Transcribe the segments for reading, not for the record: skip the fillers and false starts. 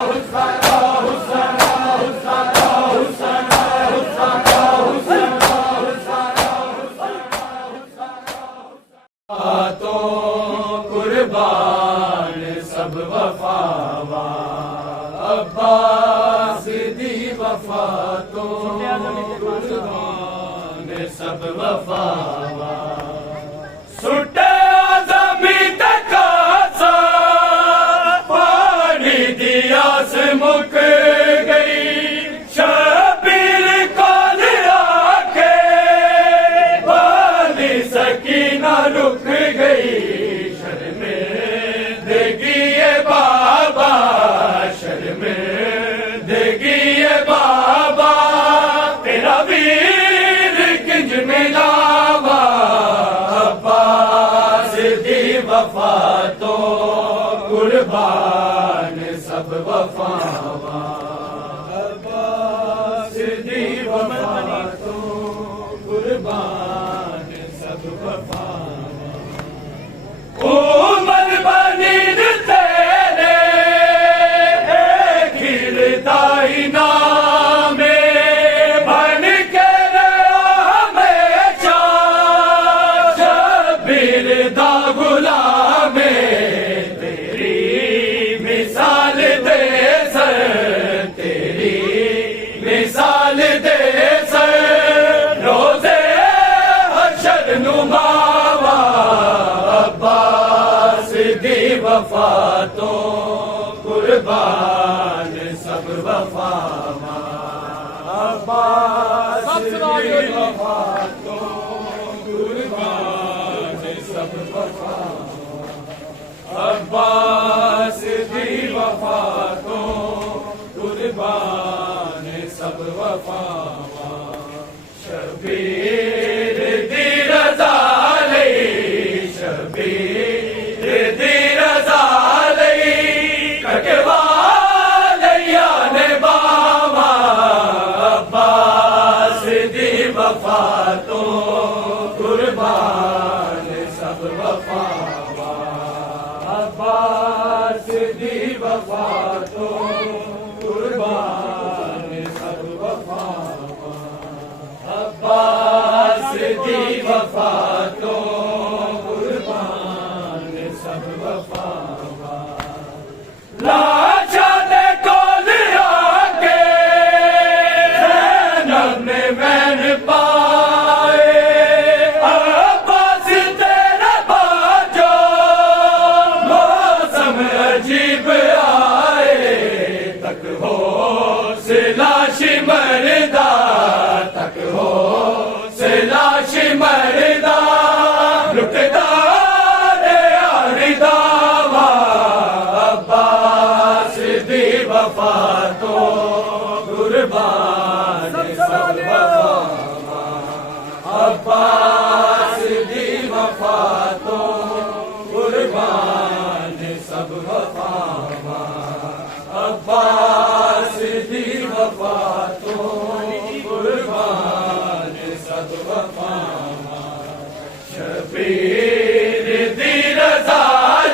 तो कुर्बान सब वफावा अब्बास दी वफा तो कुर्बान सब वफावा सुटे आज़मी तक आसा पानी दिया से मुक गई शबीर कौल आके बाली सकीना रुक गई शर्मिंदगी ये बाबा शर्मिंदगी ये बाबा तेरा वीर किंज में लावा अब्बास दी वफा तो कुर्बान सब वफावा अब्बास दी वफा तो कुर्बान सब वफावा उमर बनीर तेरे खिलताई नामे बन के हमेशा शबीर दा गुलामे तेरी मिसाल दे सर तेरी मिसाल दे सर रोजे हशर नुमावा अब्बास दी वफा तो कुर्बान सब वफावा अब्बास दी वफा तो कुर्बान सब वफावा अब्बास दी वफा तो कुर्बान सब वफावा शबीर दी रज़ा लई शबीर दी रज़ा लई कटवा लिया ने बावा अब्बास दी वफा तो कुर्बान सब वफावा अब्बास दी वफा तो कुर्बान सब वफावा अब्बास दी वफा तो कुर्बान सब वफावा लाशा दे कोल आके ज़ैनब ने मैन पाए अब्बास तेरा बाजो मौसम अजीब आए तक हो से लाश मरदा तक हो से लाश मरदा लुटदा रे यारी दावा अब्बास दी वफा तो कुर्बान सब वफावा अब्बास दी वफा तो कुर्बान सब वफावा अब्बास दी वफा तो कुर्बान सब वफावा शबीर दी रज़ा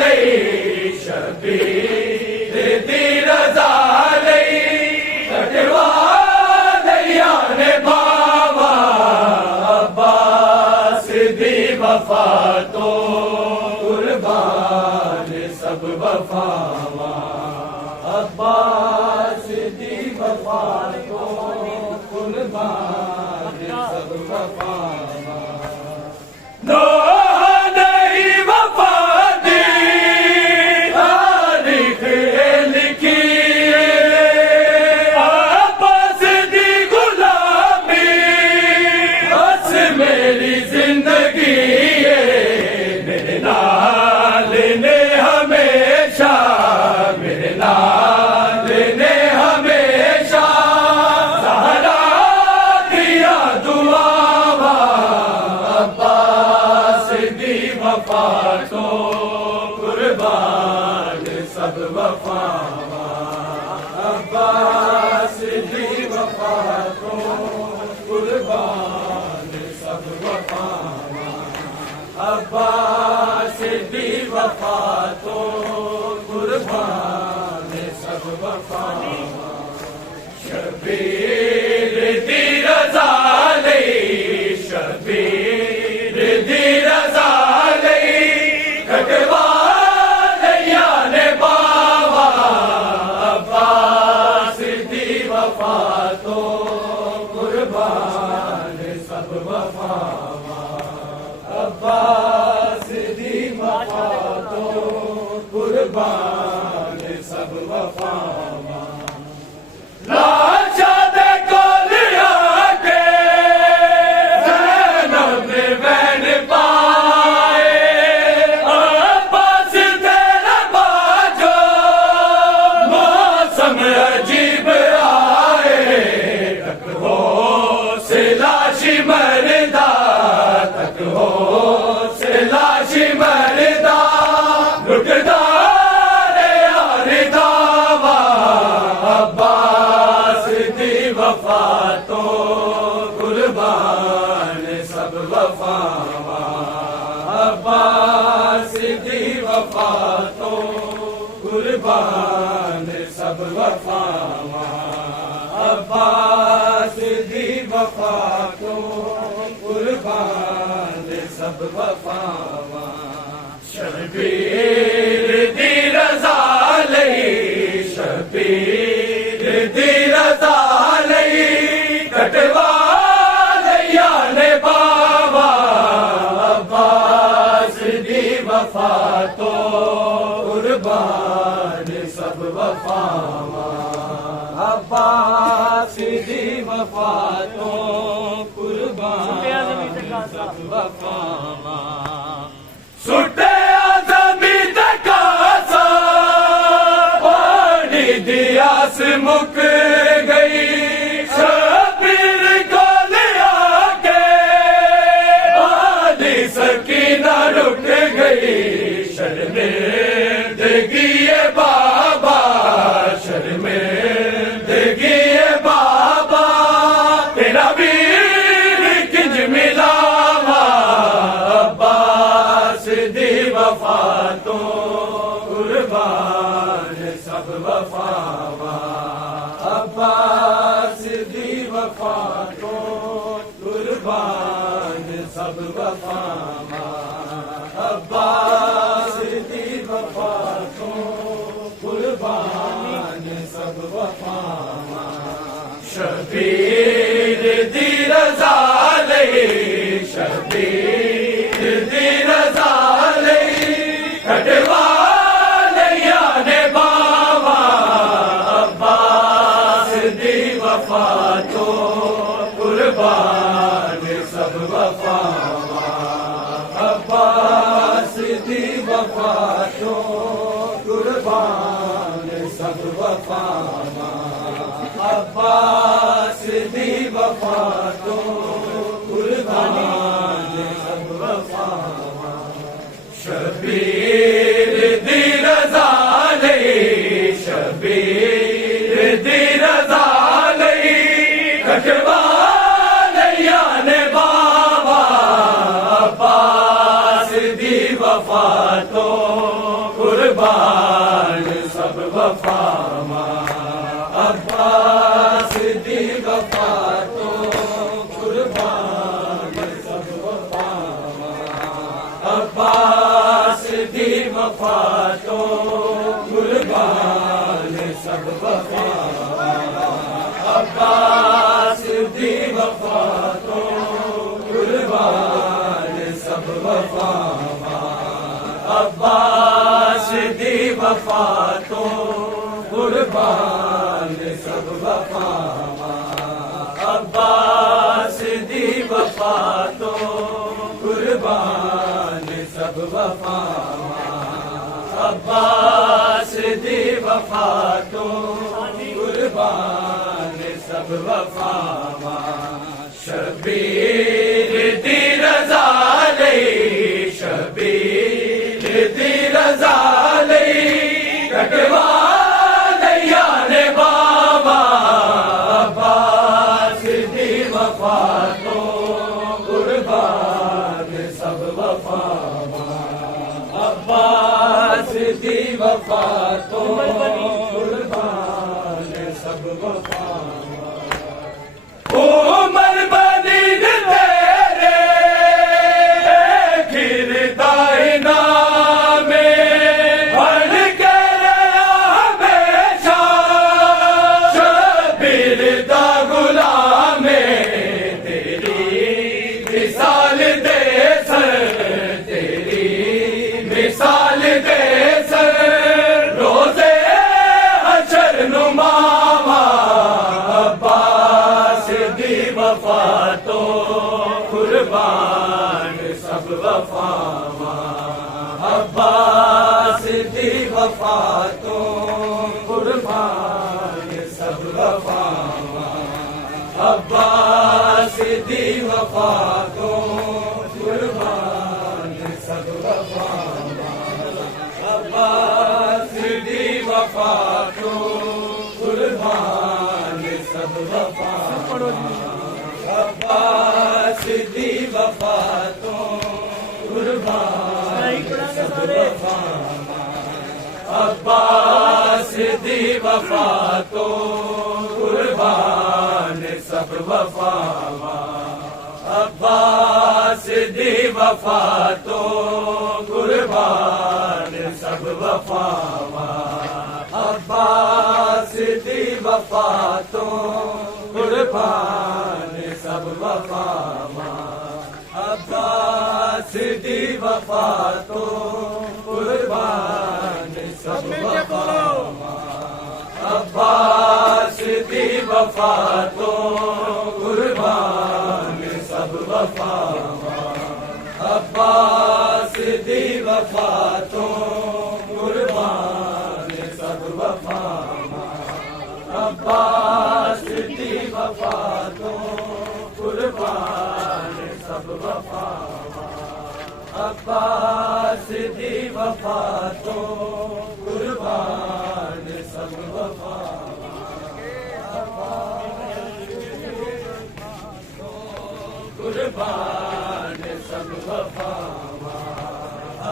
लई शबीर दी रज़ा लई कटवा लिया ने बावा अब्बास दी वफा तो कुर्बान सब वफावा अब्बास दी वफा तो कुर्बान सब वफावा नोह नहीं वफा दी तारीख लिखी अब्बास दी गुलामी बस मेरी जिंदगी मेरे नाल ने हमेशा मेरे नाल ने हमेशा सहारा दिया दुआवा अब्बास दी वफा तो कुर्बान सब वफावा अब्बास दी वफा तो कुर्बान सब वफावा अब्बास दी वफा तो कुर्बान सब वफा शबीर दी रज़ा लई शबीर दी रज़ा लई कटवा लिया ने बाबा अब्बास दी वफा तो कुर्बान सब वफावा अब्बास दी वफा तो कुर्बान सब वफावा लाशा दे कोल आके ज़ैनब ने बैन पाए अब्बास तेरा बाजो मौसम अजीब आए तक हो से लाशी मरदा तक हो से लाशी मरदा लुटदा रे यार दावा अब्बास दी वफा तो कुर्बान सब वफावा अब्बास दी वफा तो कुर्बान सब वफावा अब्बास दी वफा तो कुर्बान सब वफावा शबीर दी रज़ा लई शबीर दी रज़ा लई कटवा लिया ने बाबा अब्बास दी वफा तो कुर्बान सब वफावा अब्बास दी वफा तो कुर्बान सब वफावा सुटे आज़मी तकासा पानी दियास मुक गई शबीर को लिया के आली सकीना रुक गई शर्मिंदगी ये बाबा शर्मिंदगी ये बाबा तेरा वीर किंज मिलावा अब्बास दी वफा तो कुर्बान सब वफावा अब्बास दी वफा तो कुर्बान सब वफावा अब्बास दी वफा तो कुर्बान सब वफावा शबीर दी रज़ा लई शबीर दी रज़ा लई कटवा लिया ने बाबा अब्बास दी वफा तो कुर्बान सब वफावा अब्बास दी वफा तो कुर्बान सब वफावा अब्बास दी वफा तो कुर्बान सब वफावा शबीर दी रज़ा लई शबीर दी रज़ा लई कटवा लिया ने बाबा अब्बास दी वफा तो कुर्बान सब वफावा अब्बास दी वफा तो कुर्बान सब वफावा अब्बास दी वफा तो कुर्बान सब वफावा अब्बास दी वफा तो कुर्बान सब वफावा अब्बास दी वफा तो कुर्बान सब वफावा अब्बास दी वफा तो कुर्बान सब वफावा अब्बास दी वफा तो कुर्बान सब वफावा शबीर दी रज़ा लई शबीर दी रज़ा लई कटवा लिया ने बाबा अब्बास दी वफा तो कुर्बान सब वफावा अब्बास दी वफा तो कुर्बान सब वफावा उमर बनी तेरे गिरदाई नामे बन के रहा हमेशा शबीर दा गुलामे तेरी मिसाल दे सर तेरी मिसाल दे सर रोजे हशर नुमावा अब्बास दी वफा तो कुर्बान सब वफावा अब्बास दी वफा तो कुर्बान सब वफावा अब्बास दी वफा तो कुर्बान सब वफावा अब्बास दी वफा तो कुर्बान सब वफावा अब्बास दी वफा तो कुर्बान सब वफावा अब्बास दी वफा तो कुर्बान सब वफावा अब्बास दी वफा तो कुर्बान सब वफावा अब्बास दी वफा तो कुर्बान सब वफावा अब्बास दी वफा तो कुर्बान सब वफावा अब्बास दी वफा तो कुर्बान सब वफावा अब्बास दी वफा तो कुर्बान सब वफावा अब्बास दी वफा तो कुर्बान सब वफावा अब्बास दी वफा तो कुर्बान सब वफावा कुर्बान सब वफावा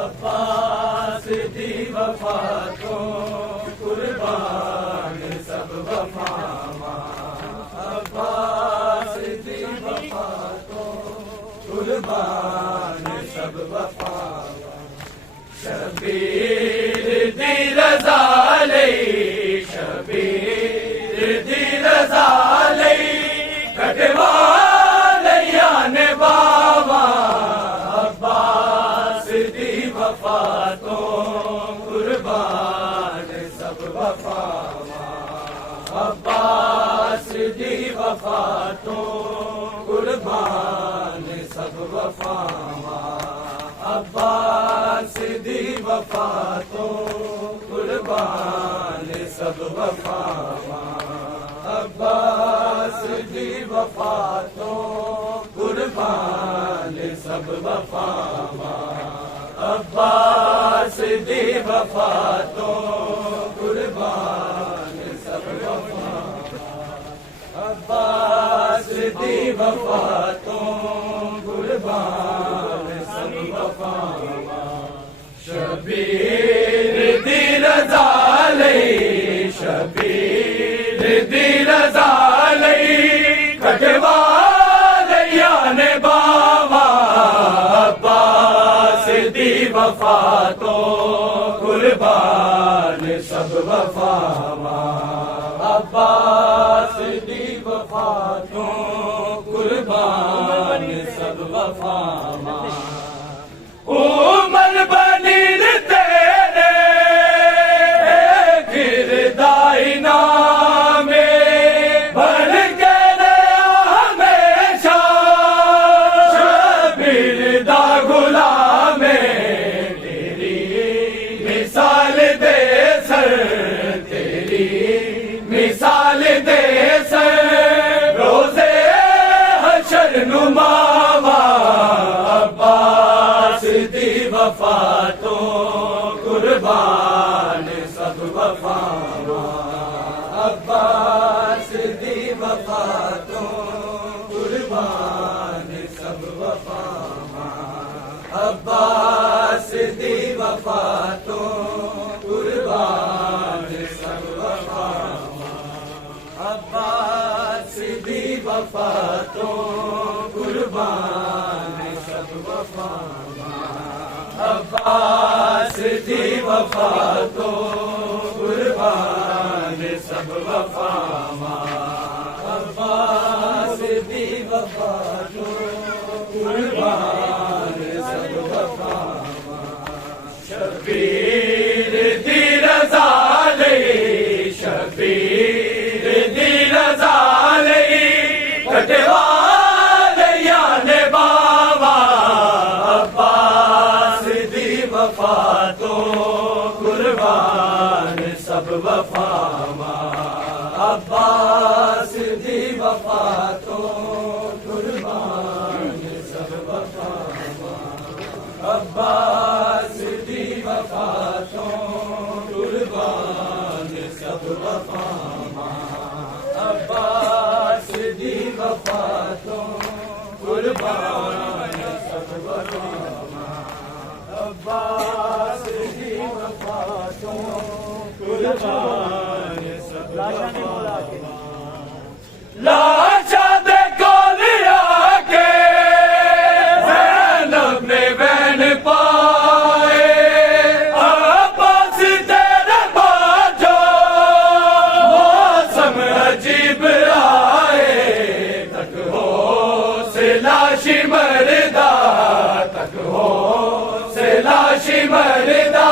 अब्बास दी वफा तो कुर्बान सब वफावा अब्बास दी वफा तो कुर्बान सब वफावा शबीर दी रज़ा लई शबीर दी रज़ा लई कटवा लिया ने बाबा अब्बास दी वफा तो कुर्बान सब वफावा अब्बास दी वफा तो कुर्बान सब वफावा अब्बास दी वफा तो कुर्बान सब वफावा अब्बास दी वफा तो कुर्बान सब वफावा अब्बास दी वफा तो कुर्बान सब वफावा अब्बास दी वफा तो कुर्बान सब वफावा शबीर दी रज़ा लई शबीर दी रज़ा लई कटवा लिया ने बाबा अब्बास दी वफा तो कुर्बान सब वफावा अब्बास दी वफा तो कुर्बान सब वफावा उमर बनी तेरे गिरदाई नामे बन के रहा हमेशा शबीर दा गुलामे तेरी मिसाल दे सर तेरी मिसाल दे सर रोजे हशर नुमावा अब्बास दी वफा तो कुर्बान सब वफावा अब्बास दी वफा तो कुर्बान सब वफावा अब्बास दी वफा तो कुर्बान सब वफावा वफातों कुर्बान सब वफावां अब्बास दी वफातों कुर्बान सब वफावां अब्बास दी वफातों कुर्बान सब वफावां शबीर दी रज़ा लई शबीर दी रज़ा लई कटवाले याने बाबा अब्बास दी वफातों कुर्बान सब वफावां अब्बास दी वफातों कुर्बान सब वफावां अब्बास दी वफातों कुर्बान सब वफावां अब्बास दी वफातों कुर्बान सब वफावां अब्बास दी वफातों कुर्बान सब वफावां लाशा दे कोल आके ज़ैनब ने बैन पाए अब्बास तेरे बाजो मौसम अजीब आए तक हो से लाशी मरदा तक हो से लाशी मरदा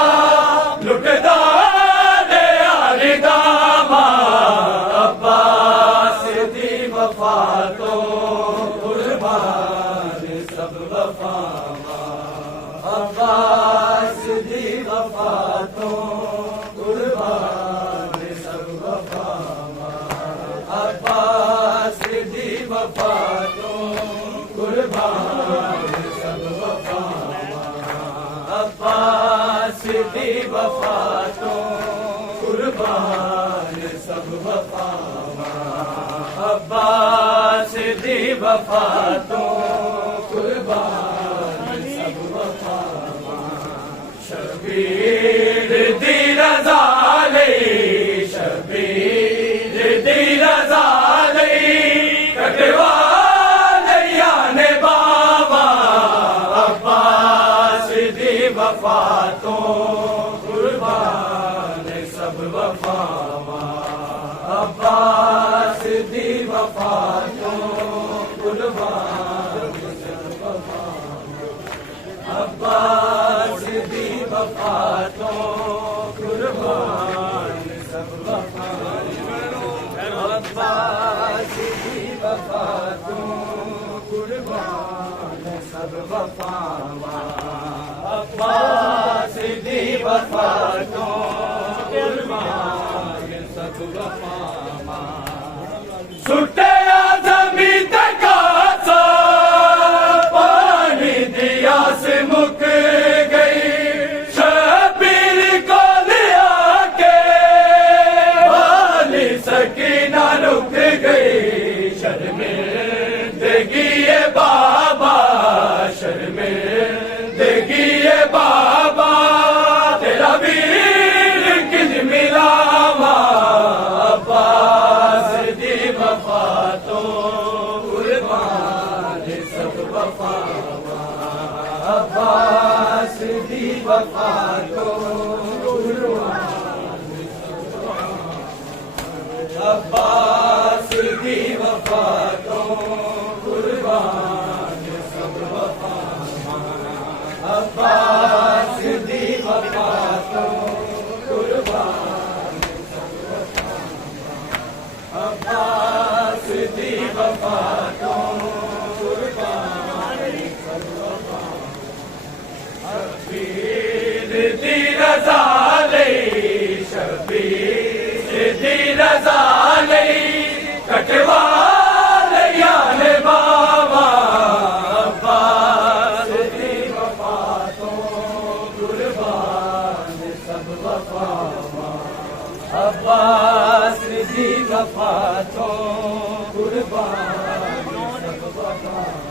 लुटदा ने आलिदामा अब्बास दी वफातों कुर्बान सब वफावां अब्बास दी वफातों कुर्बान सब वफावां अब्बास दी वफातों कुर्बान सब वफावां अब्बास दी वफातों कुर्बान सब वफावां अब्बास दी वफातों कुर्बान सब वफावां शबीर दी रज़ा लई शबीर दी रज़ा लई कटवाले याने बाबा अब्बास दी वफातों कुर्बान सब वफावां अब्बास दी वफातों कुर्बान सब वफावां अब्बास दी वफातों कुर्बान सब वफावां अब्बास दी वफातों कुर्बान सब वफावां अब्बास दी वफातों कुर्बान सब वफावां सुटे आज़मी तकासा पानी दिया से मुक गई शबीर को लिया के वाली सकीना रुक गई शर्मिंदगी ये बाबा शर्मिंदगी ये बाबा तेरा वीर किन मिलावा अब्बास दी वफातों कुर्बान सब वफावां अब्बास दी वफातों कुर्बान सब वफावां अब्बास दी वफातों कुर्बान सब वफावां अब्बास दी वफातों कुर्बान अब्बास दी वफातों कुर्बान सब वफावां शबीर दी रज़ा लई शबीर दी रज़ा लई कटवाले याने बाबा अब्बास दी वफातों कुर्बान सब वफावां अब्बास दी वफातों कुर्बान सब वफावां